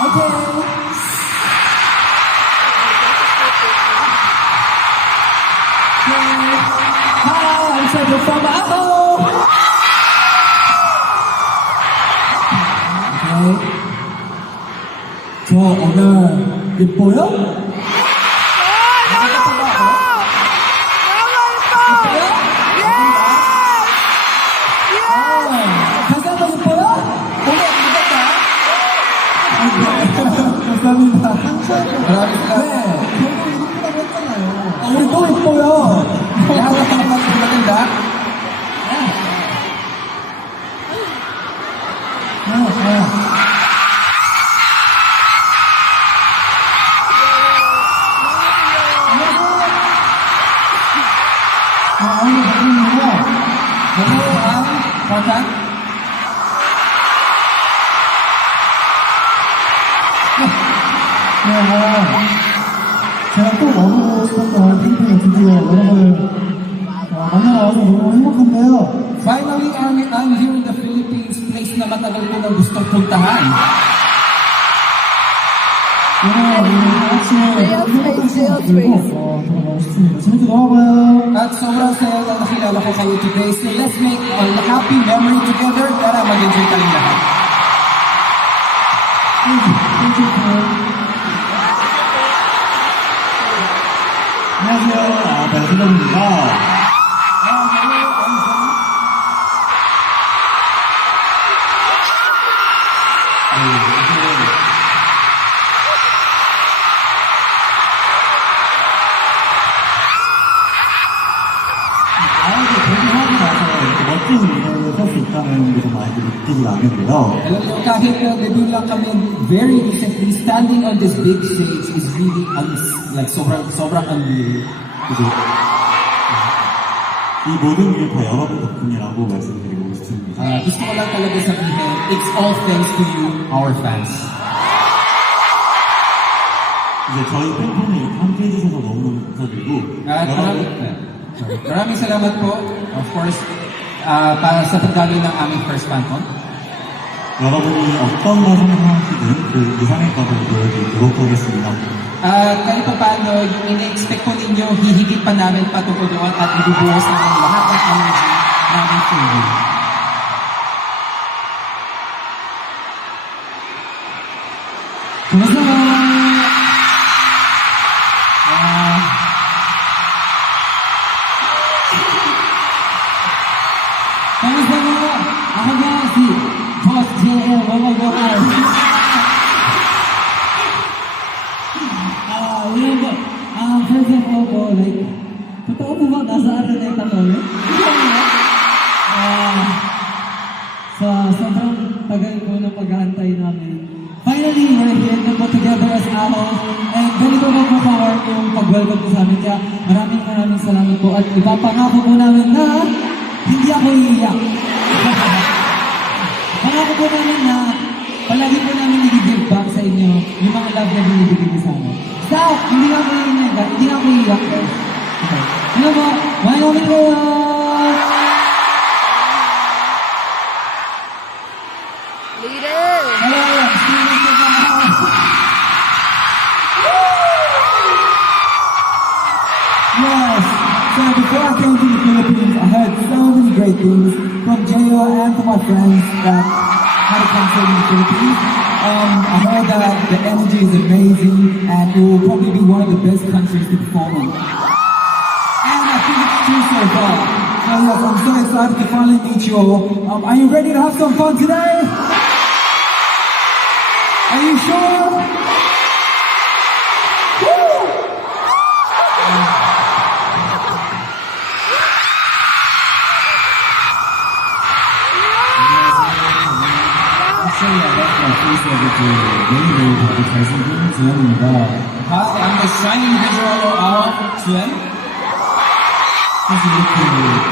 Okay. Hi, I'm Cedric from Aho. Okay. 저 오늘 예뻐요? 다시 한번 예뻐요? 오늘 감사합니다. 네. 결국 이쁘다고 했잖아요. 우리 또 예뻐요. 한번 불러준다. 오늘 방송이고요. 버튼. 제가 또 너무 싶었던 팬분이 드디어 여러분을 만나러 와서 너무 행복한데요. Finally, I'm here in the Philippines, place na matagal ko nang gustong puntahan. 오늘 같이 행복한 시간 가지고 정말 멋있습니다. 재밌게 놀아봐요. At sobrang saya na nakilala ko kayo today. So let's make a happy memory together. Tara, mag-enjoy tayong lahat. 안녕하세요. 배수정입니다. 데뷔하고 나서 이렇게 멋진 무대를 설 수 있다는 게 정말 믿기지가 않는데요. Alam niyo, kahit na debut lang kami very recently, standing on this big stage is really like sobrang unreal. 그죠? 이 모든 게 다 여러분 덕분이라고 말씀드리고 싶습니다. Gusto ko lang talaga sabihin, it's all thanks to you, our fans. 이제 저희 팬분을 이렇게 함께 해주셔서 너무너무 감사드리고 Maraming salamat po, of course, para sa pagdaloy ng aming first FanCon. 여러분이 어떤 걸 생각하시든 그 이상의 값을 보여드리도록 하겠습니다. Kahit pa paano, yung ina-expect ko ninyo, hihigit pa namin patutuloan at ibubuhos namin lahat ng energy namin for you. Ako nga si Boss JL Mamagawa. First of all po, like, totoo po ba nasa Araneta kami? Sa sobrang tagal po ng pag-aantay namin. Finally, we're here na po together as Aho. And ganito po po power yung pag-welcome po sa amin. Kaya maraming salamat po. At ipapangako po namin na hindi ako iiyak. Pangako po namin na palagi po namin i-give back sa inyo yung mga love na binibigay niyo sa amin. Stop! Hindi na ako iiyak. Hindi na ako iiyak. Okay. Ano po? Maraming po! Leader! Hello! Steven po ba? Yes! So before I came to the Philippines, I heard so many great things from JO and from my friends that had a concert in the Philippines. I heard that the energy is amazing and it will probably be one of the best countries to perform in. And I think it's true so far. So yes, I'm so excited to finally meet you all. Are you ready to have some fun today? Are you sure? Woo! 매일매일 다들 잘생긴 주현입니다. Hi, I'm the shining visual of Suen. 사실 이렇게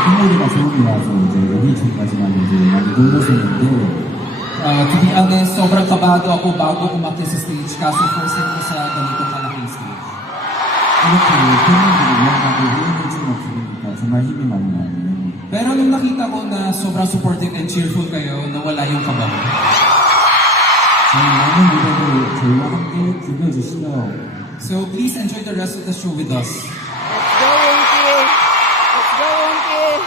콧노래가 좋은 거라서 이제 여기까지만 이제 많이 놀라셨는데 To be honest, sobrang kabado ako bago umakyat sa stage kasi first time ko sa ganitong kalaking stage. 이렇게 팬분들이 응원하고 후원해주는 거 들으니까 정말 힘이 많이 나네요. Pero nung nakita ko na sobrang supportive and cheerful kayo, nawala yung kaba ko. 저희 많은 무대를 저희와 함께 즐겨주시죠. So please enjoy the rest of the show with us. Let's go, Unky. Let's go, Unky.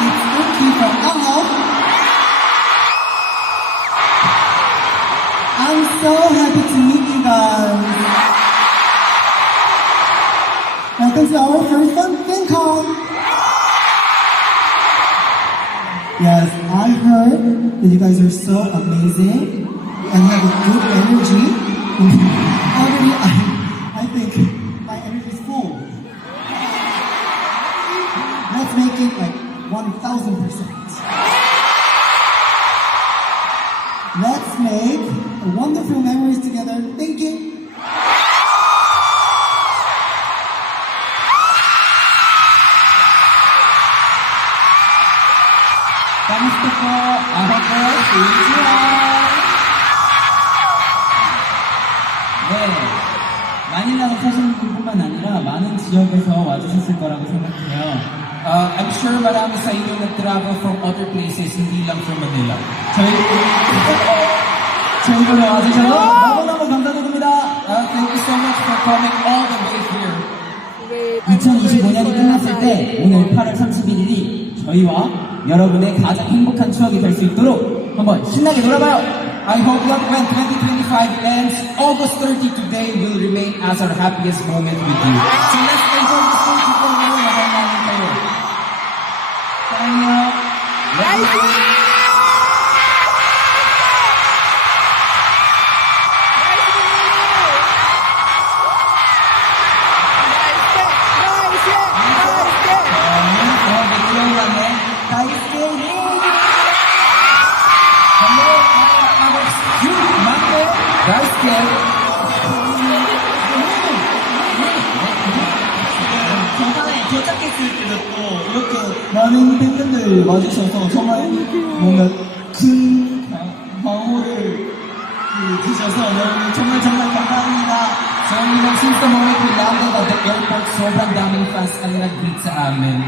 It's Unky from Angho. I'm so happy to meet you guys. Welcome to our first FanCon. Yes, I heard that you guys are so amazing and have a good energy. Already, I think my energy is full. Let's make it like 1,000%. Let's make wonderful memories together. Thank you. Kamusta po? Ako po, si Juan. 네, 마닐라로 사시는 분뿐만 아니라 많은 지역에서 와주셨을 거라고 생각해요. I'm sure marami sa inyo nag-travel from other places, hindi lang from Manila. 저희를 와주셔서 너무너무 감사드립니다. Thank you so much for coming all the way here. Wait, I'm ready 2025년이 for 끝났을 that. 때 오늘 8월 31일이 저희와 여러분의 가장 행복한 추억이 될 수 있도록 한번 신나게 놀아봐요. I hope that when 2025 ends, August 30 today will remain as our happiest moment with you. So let's enjoy the stage before we naman namin kayo. 사랑해요. 정말 도착했을 때도 또 이렇게 많은 팬분들 와주셔서 정말 뭔가 큰 방어를 주셔서 너무 정말 감사합니다. So, since the moment we landed at the airport, sobrang daming fans ang nag-greet sa amin.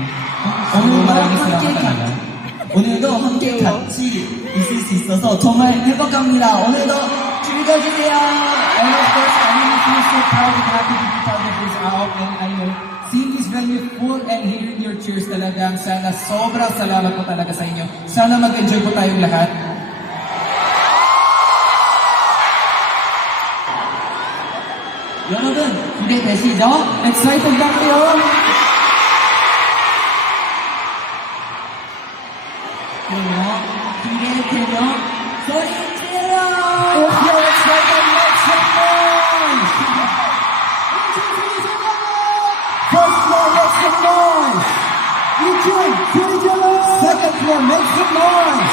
오늘도 maraming 함께 salamat talaga. 오늘도 함께 같이 있을 수 있어서 정말 행복합니다. 오늘도 즐겨주세요. And of course, I really feel so proud and happy to be part of this out. And I know, seeing this venue full and hearing your cheers talagang sana sobrang salamat po talaga sa inyo. Sana mag-enjoy po tayong lahat. 여러분 기대되시죠? Excited ba kayo? 그러면 기대되면 소리 질러! If you're excited, make some noise! First floor, make some noise! 이준 소리 질러! Second floor, make some noise!